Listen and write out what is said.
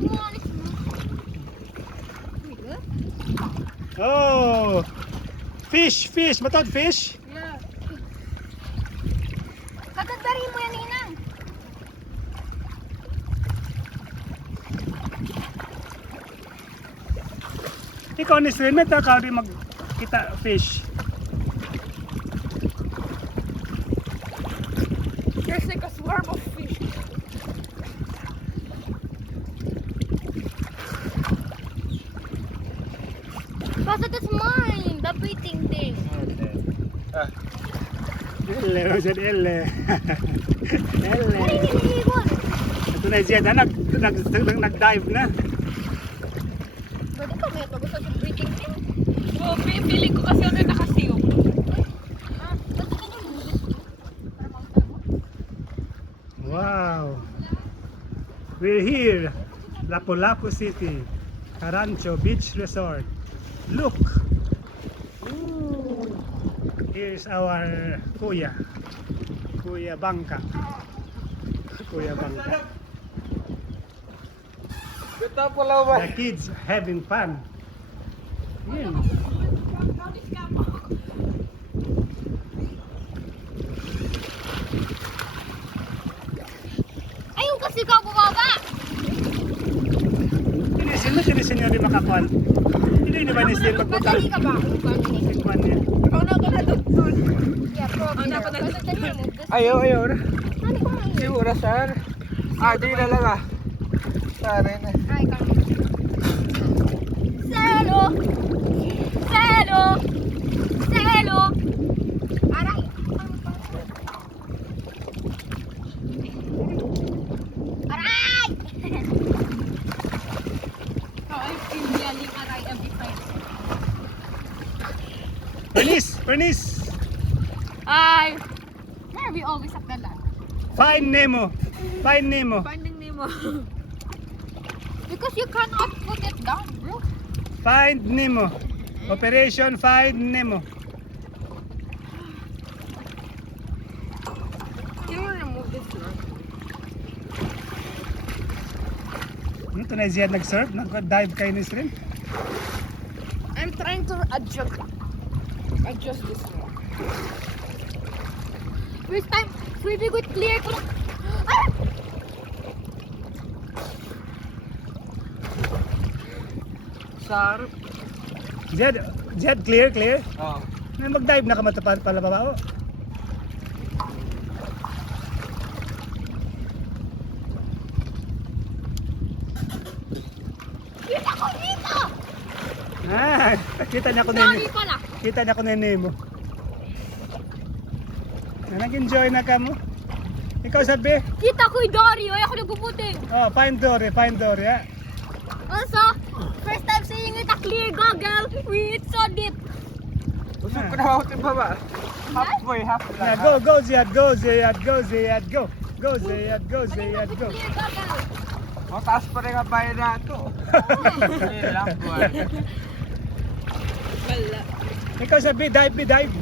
Umalis mo. Oh! Fish! Fish! Matod fish! Yeah. Kagagdarin mo yan, Inang. Ikaw ni swimmer, ikaw rin magkita fish. There's like a swarm of fish. Basta that's mine, the beating thing. Elle, Rosan Elle. Elle. Ano yung iniiwan? Ito na siya, nag-dive na. Pwede ka may ito, gusto yung beating thing? Oh, feeling ko kasi ano nakasiyo. Ah, basta ka nyo. Wow! We're here, Lapu-Lapu City, Carancho Beach Resort. Look! Here's our Kuya. Kuya Bangka. Kuya Bangka. The kids having fun. Yun. Ayun kasi ka bumaba! Tinisin nyo rin makakuan. Hindi ba nisin magbutal? Madali ka ba? Tikman niya. Ikaw na ka na doon. Yeah, probably. Ano pa na- Basta can you move this? Ayaw. Ano ko nga yun? Siguro, sir. Di na lang ah. Sorry na. Ay, kami. Selo! Selo! Selo! Aray! Aray! Ay, Indialing aray amplified. Bernice! Ay! Where are we always at the land? Find Nemo! Find Nemo! Finding Nemo. Because you cannot put it down, bro. Find Nemo! Operation Find Nemo! You want to remove this one? Ito na siya nag-surf, nag-dive kayo ni shrimp. I'm trying to adjust this one. First time, swimming with clear. Ah! Sarap. Jed, clear? Oo. Mag-dive na ka matapad pala babao. Kita ko dito! Ah, kita niya ko Sorry pala. Kita niya ko na Nemo. Nag-enjoy na ka mo. Ikaw sabi, Kita ko yung Dory. Ay, ako nagpuputing. oh, find Dory, ah. Also, first time seeing with a clear goggle. It's so deep. Usap ko na ako ito baba. Halfway, half Yeah, lang. go Ziyad, go. Go Ziyad, go. Clear goggle. Mataas pa rin ang bayan na ito. Hindi lang buwan. Wala. Ikaw sabi, dive.